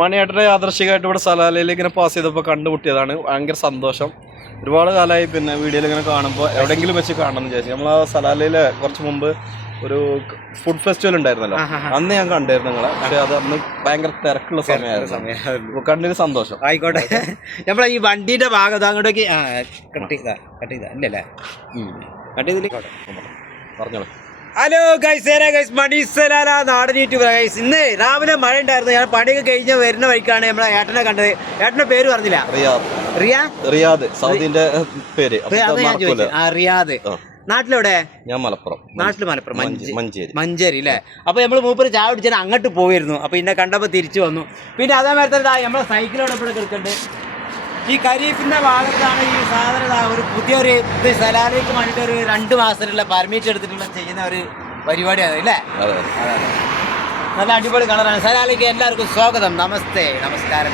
മണിയേട്ടനെ യാദൃശ്ചികമായിട്ട് ഇവിടെ സലാലയിൽ ഇങ്ങനെ പാസ് ചെയ്തപ്പോൾ കണ്ടുമുട്ടിയതാണ്. ഭയങ്കര സന്തോഷം. ഒരുപാട് കാലമായി പിന്നെ വീഡിയോയിൽ ഇങ്ങനെ കാണുമ്പോൾ എവിടെയെങ്കിലും വെച്ച് കാണണമെന്ന് വിചാരിച്ചു. നമ്മൾ ആ സലാലയിൽ കുറച്ച് മുമ്പ് ഒരു ഫുഡ് ഫെസ്റ്റിവൽ ഉണ്ടായിരുന്നല്ലോ, അന്ന് ഞാൻ കണ്ടായിരുന്നു നിങ്ങളെ. പക്ഷെ അത് അന്ന് ഭയങ്കര തിരക്കുള്ള സമയമായിരുന്നു. കണ്ടൊരു സന്തോഷം. ആയിക്കോട്ടെ. നമ്മളെ ഈ വണ്ടിന്റെ ഭാഗത്ത് അങ്ങോട്ടേക്ക് കട്ട് ചെയ്താ ഇല്ലല്ലേ? കട്ട് ചെയ്തില്ലേ? പറഞ്ഞോളൂ. ഹലോ ഗൈസ്, മണീസലാല നാടൻ യൂട്യൂബർ ഗൈസ്. ഇന്ന് രാവിലെ മഴ ഉണ്ടായിരുന്നു. ഞാൻ പണിയൊക്കെ കഴിഞ്ഞ് വരുന്ന വഴിക്കാണ് നമ്മളെ ഏട്ടനെ കണ്ടത്. ഏട്ടന്റെ പേര് പറഞ്ഞില്ല? റിയാദ്, സൗദിന്റെ പേര്. റിയാദ്. നാട്ടിലെവിടെ? ഞാൻ മലപ്പുറം. നാട്ടില് മലപ്പുറം മഞ്ചേരി അല്ലേ? അപ്പൊ നമ്മള് മൂപ്പര് ചായ കുടിച്ചാൽ അങ്ങോട്ട് പോയിരുന്നു. അപ്പൊ ഇന്നെ കണ്ടപ്പോ തിരിച്ചു വന്നു. പിന്നെ അതേമാതിരി തന്നെ നമ്മളെ സൈക്കിളോടെ ഇവിടെ കിടക്കണ്ട്. ഈ ഖരീഫിന്റെ ഭാഗത്താണ് ഈ സാധനം ഒരു പുതിയൊരു സലാലയ്ക്ക് വേണ്ടിയിട്ട് ഒരു 2 മാസത്തിലുള്ള പെർമിറ്റ് എടുത്തിട്ടുള്ള ചെയ്യുന്ന ഒരു പരിപാടിയാണ് അല്ലേ? നല്ല അടിപൊളി കളറാണ്. സലാലയ്ക്ക് എല്ലാവർക്കും സ്വാഗതം. നമസ്തേ, നമസ്കാരം.